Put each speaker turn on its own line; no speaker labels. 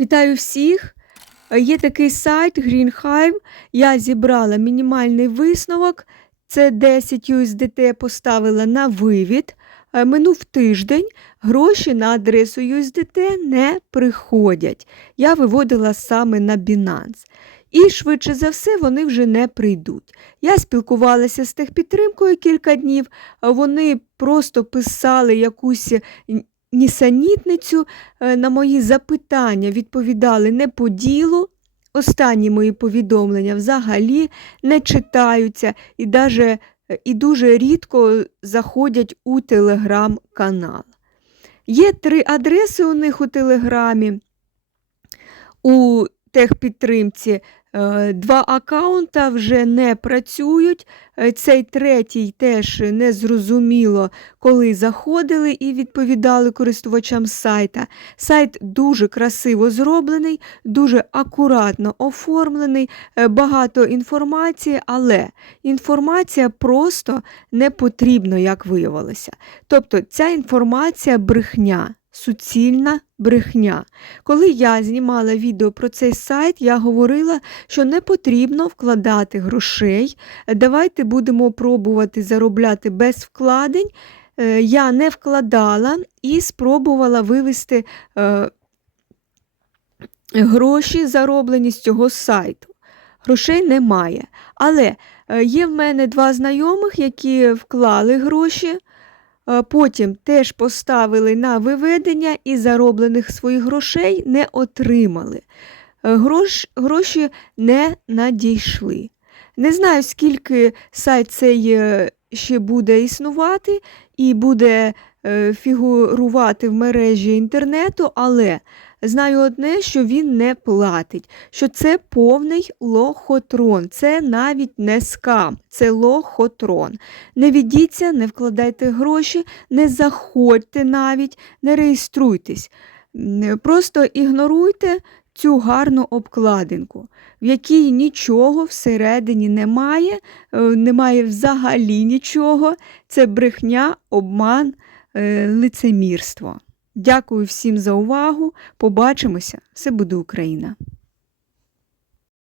Вітаю всіх! Є такий сайт Greenhive. Я зібрала мінімальний висновок. Це 10 USDT поставила на вивід. Е, Минув тиждень, гроші на адресу USDT не приходять. Я виводила саме на Binance. І швидше за все вони вже не прийдуть. Я спілкувалася з техпідтримкою кілька днів, вони просто писали якусь нісенітницю, е, на мої запитання відповідали не по ділу. Останні мої повідомлення взагалі не читаються і, даже, і дуже рідко заходять у телеграм-канал. Є три адреси у них у телеграмі. У техпідтримці е, два аккаунта вже не працюють. Е, Цей третій теж не зрозуміло, коли заходили і відповідали користувачам сайта. Сайт дуже красиво зроблений, дуже акуратно оформлений, е, багато інформації, але інформація просто не потрібна, як виявилося. Тобто ця інформація брехня. Суцільна брехня. Коли я знімала відео про цей сайт, я говорила, що не потрібно вкладати грошей. Давайте будемо пробувати заробляти без вкладень. Е, Я не вкладала і спробувала вивести е, гроші, зароблені з цього сайту. Грошей немає. Але е, є в мене два знайомих, які вклали гроші. Е, Потім теж поставили на виведення і зароблених своїх грошей не отримали. Е, Грош, гроші не надійшли. Не знаю, скільки сайт цей е, ще буде існувати і буде фігурувати в мережі інтернету, але знаю одне, що він не платить, що це повний лохотрон, це навіть не скам, це лохотрон. Не ведіться, не вкладайте гроші, не заходьте навіть, не реєструйтесь. Просто ігноруйте цю гарну обкладинку, в якій нічого всередині немає, е, немає взагалі нічого. Це брехня, обман, е, лицемірство. Дякую всім за увагу. Побачимося. Все буде Україна!